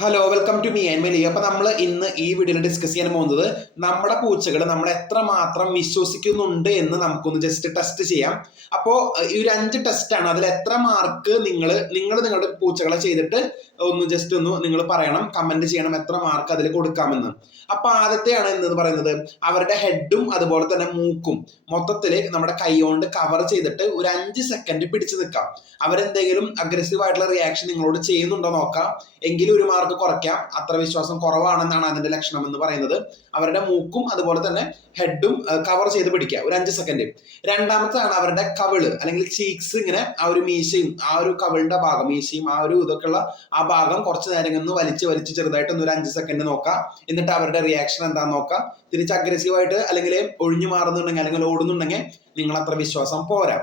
Hello welcome to me and മെലി അപ്പൊ നമ്മൾ ഇന്ന് ഈ വീഡിയോയിൽ ഡിസ്കസ് ചെയ്യാൻ പോകുന്നത് നമ്മുടെ പൂച്ചകൾ നമ്മൾ എത്രമാത്രം വിശ്വസിക്കുന്നുണ്ട് എന്ന് നമുക്കൊന്ന് ജസ്റ്റ് ടെസ്റ്റ് ചെയ്യാം. അപ്പോൾ ഈ ഒരു അഞ്ച് ടെസ്റ്റ് ആണ്. അതിൽ എത്ര മാർക്ക് നിങ്ങൾ നിങ്ങൾ നിങ്ങളുടെ പൂച്ചകളെ ചെയ്തിട്ട് ഒന്ന് ജസ്റ്റ് ഒന്ന് നിങ്ങൾ പറയണം കമന്റ് ചെയ്യണം എത്ര മാർക്ക് അതിൽ കൊടുക്കാമെന്ന്. അപ്പൊ ആദ്യത്തെയാണ് എന്ന് പറയുന്നത്. അവരുടെ ഹെഡും അതുപോലെ തന്നെ മൂക്കും മൊത്തത്തിൽ നമ്മുടെ കൈ കൊണ്ട് കവർ ചെയ്തിട്ട് ഒരു അഞ്ച് സെക്കൻഡ് പിടിച്ചു നിൽക്കാം. അവരെന്തെങ്കിലും അഗ്രസീവ് ആയിട്ടുള്ള റിയാക്ഷൻ നിങ്ങളോട് ചെയ്യുന്നുണ്ടോ നോക്കാം. എങ്കിലും ഒരു മാർക്ക് കുറയ്ക്കാം. അത്ര വിശ്വാസം കുറവാണെന്നാണ് അതിന്റെ ലക്ഷണം എന്ന് പറയുന്നത്. അവരുടെ മൂക്കും അതുപോലെ തന്നെ ഹെഡും കവർ ചെയ്ത് പിടിക്കുക. ഒരു അഞ്ച് സെക്കൻഡ് രണ്ടാമത്താണ് അവരുടെ കവിൾ അല്ലെങ്കിൽ ചീക്സ് ഇങ്ങനെ ആ ഒരു മീശയും ആ ഒരു കവിളിന്റെ ഭാഗം മീശയും ആ ഒരു ഇതൊക്കെയുള്ള ആ ഭാഗം കുറച്ച് നേരം ഒന്ന് വലിച്ച് വലിച്ച് ചെറുതായിട്ട് ഒന്ന് ഒരു അഞ്ച് സെക്കൻഡ് നോക്കാം എന്നിട്ട് അവരുടെ റിയാക്ഷൻ എന്താന്ന് നോക്കാം തിരിച്ച് അഗ്രസീവായിട്ട് അല്ലെങ്കിൽ ഒഴിഞ്ഞു മാറുന്നുണ്ടെങ്കിൽ അല്ലെങ്കിൽ ഓടുന്നുണ്ടെങ്കിൽ നിങ്ങൾ അത്ര വിശ്വാസം പോരാ.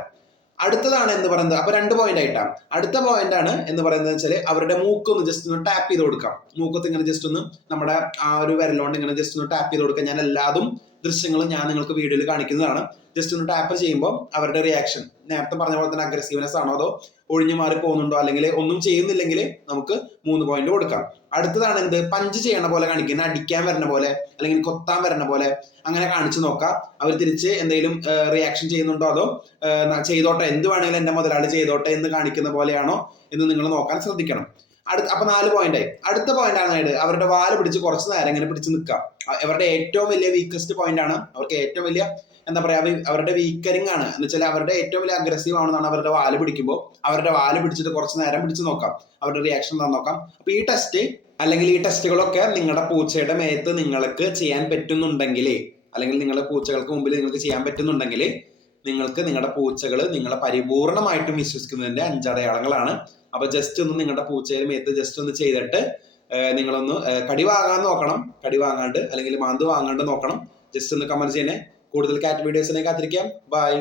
അടുത്തതാണ് എന്ന് പറയുന്നത്. അപ്പൊ രണ്ട് പോയിന്റ് ആയിട്ടാണ് അടുത്ത പോയിന്റ് ആണ് എന്ന് പറയുന്നത് വെച്ചാൽ അവരുടെ മൂക്കൊന്ന് ജസ്റ്റ് ഒന്ന് ടാപ്പ് ചെയ്ത് കൊടുക്കാം. മൂക്കത്ത് ഇങ്ങനെ ജസ്റ്റ് ഒന്ന് നമ്മുടെ ആ ഒരു വിരലോണ്ട് ഇങ്ങനെ ജസ്റ്റ് ഒന്ന് ടാപ്പ് ചെയ്ത് കൊടുക്കാം. ഞാൻ എല്ലാതും ദൃശ്യങ്ങളും ഞാൻ നിങ്ങൾക്ക് വീഡിയോയിൽ കാണിക്കുന്നതാണ്. ജസ്റ്റ് ഒന്ന് ടാപ്പ് ചെയ്യുമ്പോൾ അവരുടെ റിയാക്ഷൻ നേരത്തെ പറഞ്ഞ പോലെ തന്നെ അഗ്രസീവ്നെസ് ആണോ അതോ ഒഴിഞ്ഞു മാറി പോകുന്നുണ്ടോ അല്ലെങ്കിൽ ഒന്നും ചെയ്യുന്നില്ലെങ്കിൽ നമുക്ക് മൂന്ന് പോയിന്റ് കൊടുക്കാം. അടുത്തതാണ് എന്ത്? പഞ്ച് ചെയ്യണ പോലെ കാണിക്കുന്ന അടിക്കാൻ വരണ പോലെ അല്ലെങ്കിൽ കൊത്താൻ വരണ പോലെ അങ്ങനെ കാണിച്ചു നോക്കാം. അവർ തിരിച്ച് എന്തെങ്കിലും റിയാക്ഷൻ ചെയ്യുന്നുണ്ടോ അതോ ചെയ്തോട്ടെ? എന്ത് വേണമെങ്കിലും എന്റെ മുതലാളി ചെയ്തോട്ടെ എന്ന് കാണിക്കുന്ന പോലെയാണോ എന്ന് നിങ്ങൾ നോക്കാൻ ശ്രദ്ധിക്കണം. അടുത്ത അപ്പൊ നാല് പോയിന്റ് ആയി. അടുത്ത പോയിന്റ് ആണ് അവരുടെ വാൽ പിടിച്ച് കുറച്ച് നേരം ഇങ്ങനെ പിടിച്ച് നിൽക്കാം. അവരുടെ ഏറ്റവും വലിയ വീക്കസ്റ്റ് പോയിന്റ് ആണ്. അവർക്ക് ഏറ്റവും വലിയ എന്താ പറയാ അവരുടെ വീക്കറിംഗ് ആണ്. എന്ന് വെച്ചാൽ അവരുടെ ഏറ്റവും വലിയ അഗ്രസീവ് ആണെന്നാണ് അവരുടെ വാൽ പിടിക്കുമ്പോൾ അവരുടെ വാൽ പിടിച്ചിട്ട് കുറച്ച് നേരം പിടിച്ച് നോക്കാം. അവരുടെ റിയാക്ഷൻ എന്താ നോക്കാം. അപ്പൊ ഈ ടെസ്റ്റ് അല്ലെങ്കിൽ ഈ ടെസ്റ്റുകളൊക്കെ നിങ്ങളുടെ പൂച്ചയുടെ മേത്ത് നിങ്ങൾക്ക് ചെയ്യാൻ പറ്റുന്നുണ്ടെങ്കിൽ അല്ലെങ്കിൽ നിങ്ങളുടെ പൂച്ചകൾക്ക് മുമ്പിൽ നിങ്ങൾക്ക് ചെയ്യാൻ പറ്റുന്നുണ്ടെങ്കിൽ നിങ്ങൾക്ക് നിങ്ങളുടെ പൂച്ചകൾ നിങ്ങളെ പരിപൂർണമായിട്ടും വിശ്വസിക്കുന്നതിന്റെ അഞ്ചടയാളങ്ങളാണ്. അപ്പൊ ജസ്റ്റ് ഒന്ന് നിങ്ങളുടെ പൂച്ചയുടെ മേത്ത് ജസ്റ്റ് ഒന്ന് ചെയ്തിട്ട് നിങ്ങളൊന്ന് കടി വാങ്ങാൻ നോക്കണം. കടി വാങ്ങാണ്ട് അല്ലെങ്കിൽ മാന്ത് വാങ്ങാണ്ട് നോക്കണം. ജസ്റ്റ് ഒന്ന് കമന്റ് ചെയ്യണേ. കൂടുതൽ കാറ്റ് വീഡിയോസിനെ കാത്തിരിക്കാം. ബൈ